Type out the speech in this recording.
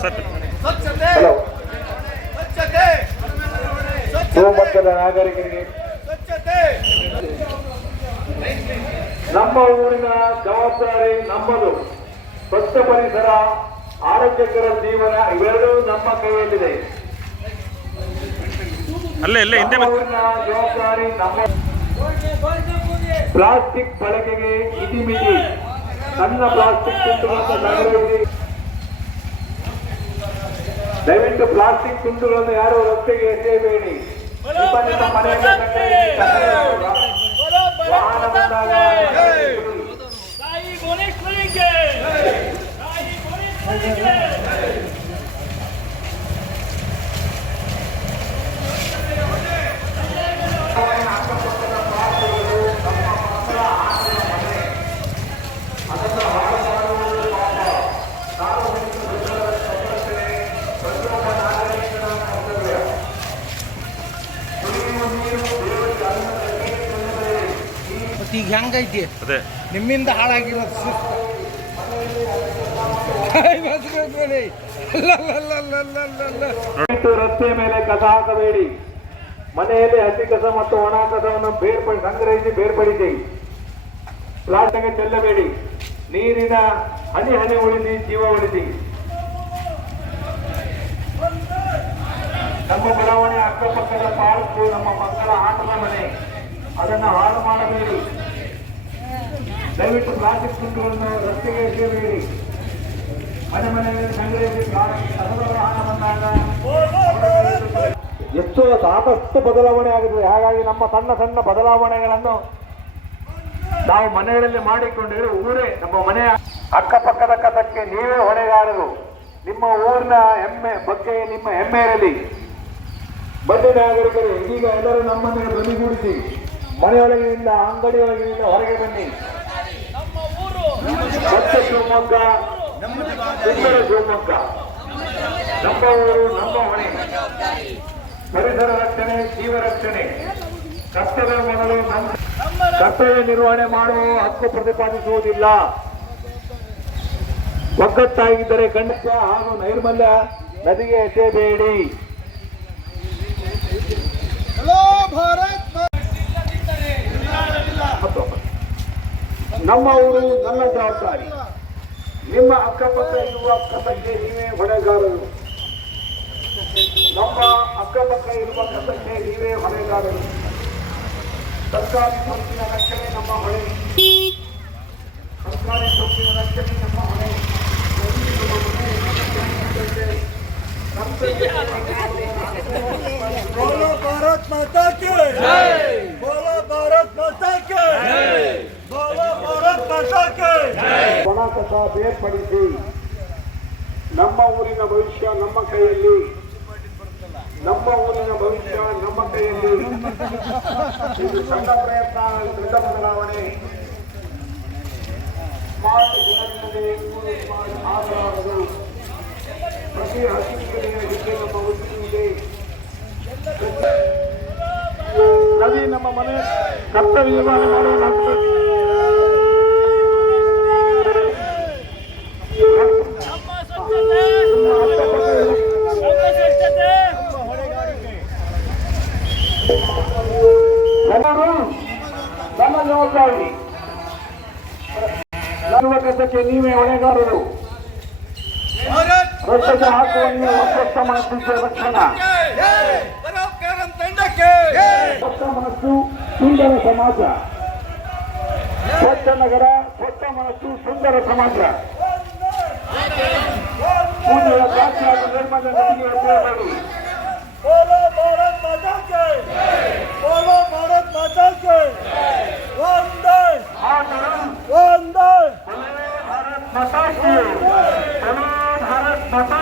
Hello, ಶಿವಮೊಗ್ಗದ ನಾಗರಿಕರಿಗೆ ನಮ್ಮ ಊರಿನ ಜವಾಬ್ದಾರಿ ನಮ್ಮದು. ಸ್ವಚ್ಛ ಪರಿಸರ, ಆರೋಗ್ಯಕರ ಜೀವನ ಇವೆರಡೂ ನಮ್ಮ ಕೈಯಲ್ಲಿದೆ. ನಮ್ಮ ಊರಿನ ಜವಾಬ್ದಾರಿ ನಮ್ಮ. ಪ್ಲಾಸ್ಟಿಕ್ ಬಳಕೆಗೆ ಇತಿಮಿತಿ. ಸಣ್ಣ ಪ್ಲಾಸ್ಟಿಕ್ ತುಂಡುಗಳನ್ನು ಸಂಗ್ರಹಿಸಿ. ದಯವಿಟ್ಟು ಪ್ಲಾಸ್ಟಿಕ್ ತುಂಡುಗಳನ್ನು ಯಾರು ರಸ್ತೆಗೆ ಎಸೆಯಬೇಡಿ. ನಿಮ್ಮ ಮನೆಯಲ್ಲಿ ವಾಹನ ಬಂದಾಗ ಈಗ ಹೆಂಗೈತಿ ನಿಮ್ಮಿಂದ ಹಾಳಾಗಿರೋದು. ರಸ್ತೆ ಮೇಲೆ ಕಸ ಹಾಕಬೇಡಿ. ಮನೆಯಲ್ಲಿ ಹಸಿ ಕಸ ಮತ್ತು ಒಣ ಕಸವನ್ನು ಸಂಗ್ರಹಿಸಿ ಬೇರ್ಪಡಿಸಿ. ಪ್ಲಾಸ್ಟಿಕ್ ಚೆಲ್ಲಬೇಡಿ. ನೀರಿನ ಹನಿ ಹನಿ ಉಳಿಸಿ ಜೀವ ಉಳಿಸಿ. ನಮ್ಮ ಬಡಾವಣೆ ಅಕ್ಕಪಕ್ಕದ ಪಾರ್ಕ್, ನಮ್ಮ ಮಕ್ಕಳ ಆಟದ ಮನೆ, ಅದನ್ನು ಹಾಳು ಮಾಡಬೇಡಿ. ದಯವಿಟ್ಟು ಪ್ಲಾಸ್ಟಿಕ್ ತುಂಡುಗಳನ್ನು ರಸ್ತೆಗೆ ಎಸೆಯಬೇಡಿ. ಮನೆ ಮನೆಯಲ್ಲಿ ಸಂಗ್ರಹಿಸಿ ವಾಹನ ಬಂದಾಗ ಎಷ್ಟು ಸಾಕಷ್ಟು ಬದಲಾವಣೆ ಆಗುತ್ತದೆ. ಹಾಗಾಗಿ ನಮ್ಮ ಸಣ್ಣ ಸಣ್ಣ ಬದಲಾವಣೆಗಳನ್ನು ನಾವು ಮನೆಯಲ್ಲಿ ಮಾಡಿಕೊಂಡ್ರೆ ಊರೇ ನಮ್ಮ ಮನೆಯ ಅಕ್ಕಪಕ್ಕದ ಕಸಕ್ಕೆ ನೀವೇ ಹೊಣೆಗಾರರು. ನಿಮ್ಮ ಊರಿನ ಹೆಮ್ಮೆ ಬಗ್ಗೆ ನಿಮ್ಮ ಹೆಮ್ಮೆ ಇರಲಿ. ಬಡ್ಡಿ ನಾಗರಿಕರು ಇದೀಗ ಎಲ್ಲರೂ ನಮ್ಮನ್ನು ಧ್ವನಿಗೂಡಿಸಿ ಮನೆಯೊಳಗಿನಿಂದ ಅಂಗಡಿಯೊಳಗಿನಿಂದ ಹೊರಗೆ ಬನ್ನಿ. ಸ್ವಚ್ಛ ಶಿವಮೊಗ್ಗ, ಸುಂದರ ಶಿವಮೊಗ್ಗ. ನಮ್ಮ ಊರು ನಮ್ಮ ಹೊಣೆ. ಪರಿಸರ ರಕ್ಷಣೆ, ಜೀವ ರಕ್ಷಣೆ. ಕರ್ತವ್ಯ ಮೊದಲು ಕರ್ತವ್ಯ ನಿರ್ವಹಣೆ ಮಾಡುವ ಹಕ್ಕು ಪ್ರತಿಪಾದಿಸುವುದಿಲ್ಲ. ಒಗ್ಗಟ್ಟಾಗಿದ್ದರೆ ಖಂಡಿತ ಹಾಗೂ ನೈರ್ಮಲ್ಯ ನದಿಗೆ ಎಸೆಯಬೇಡಿ. ನಮ್ಮ ಊರು ನನ್ನ ಜವಾಬ್ದಾರಿ. ನಿಮ್ಮ ಅಕ್ಕಪಕ್ಕ ಇರುವ ಕಸಕ್ಕೆ ನೀವೇ ಹೊಣೆಗಾರರು. ನಮ್ಮ ಅಕ್ಕಪಕ್ಕ ಇರುವ ಕಸಕ್ಕೆ ನೀವೇ ಹೊಣೆಗಾರರು. ಸರ್ಕಾರಿ ಸೊಪ್ಪಿನ ರಕ್ಷಣೆ ನಮ್ಮ ಹೊಣೆ. ಸರ್ಕಾರಿ ಸೊಪ್ಪಿನ ರಕ್ಷಣೆ ನಮ್ಮ ಹೊಣೆ. बोलो भारत माता की जय, बोलो भारत माता की जय, बोलो भारत माता की जय. ಒಣ ಕಸ ಬೇರ್ಪಡಿಸಿ. ನಮ್ಮ ಊರಿನ ಭವಿಷ್ಯ ನಮ್ಮ ಕೈಯಲ್ಲಿ. ನಮ್ಮ ಊರಿನ ಭವಿಷ್ಯ ನಮ್ಮ ಕೈಯಲ್ಲಿ. ಇದು ಸಣ್ಣ ಪ್ರಯತ್ನ, ದೊಡ್ಡ ಬದಲಾವಣೆ. ಸ್ಮಾರ್ಟ್ ಜೀವನದಲ್ಲಿ ಆಗಲಾರದು. ಪ್ರತಿ ಹಸಿರುಗಳಿಗೆ ಹಿಂದೆ ನಮ್ಮ ಉದ್ದಿಮೆ. ನದಿ ನಮ್ಮ ಮನೆ ಕರ್ತವ್ಯ ನಿರ್ವಹಣೆ ಮಾಡುವ ನಮ್ಮ ಜವಾಬ್ದಾರಿ. ನಮ್ಮ ಕಸಕ್ಕೆ ನೀವೇ ಹೊಣೆಗಾರರು. ರಸ್ತೆಗೆ ಹಾಕುವ ನೀವು ಸ್ವಚ್ಛ ಮನಸ್ಸು ರಕ್ಷಣಾ. ಸ್ವಚ್ಛ ಮನಸ್ಸು ಸುಂದರ ಸಮಾಜ. ಸ್ವಚ್ಛ ನಗರ, ಸ್ವಚ್ಛ ಮನಸ್ಸು, ಸುಂದರ ಸಮಾಜ. ಪೂಜೆಯ ಸಾಕ್ಷಿ ಹಾಗೂ ನಿರ್ಮಲ ನದಿಗೆ ಎಸೆಯಬೇಡಿ. बोलो भारत माता की जय, बोलो भारत माता की वंदे वंदे भारत माता की, भारत माता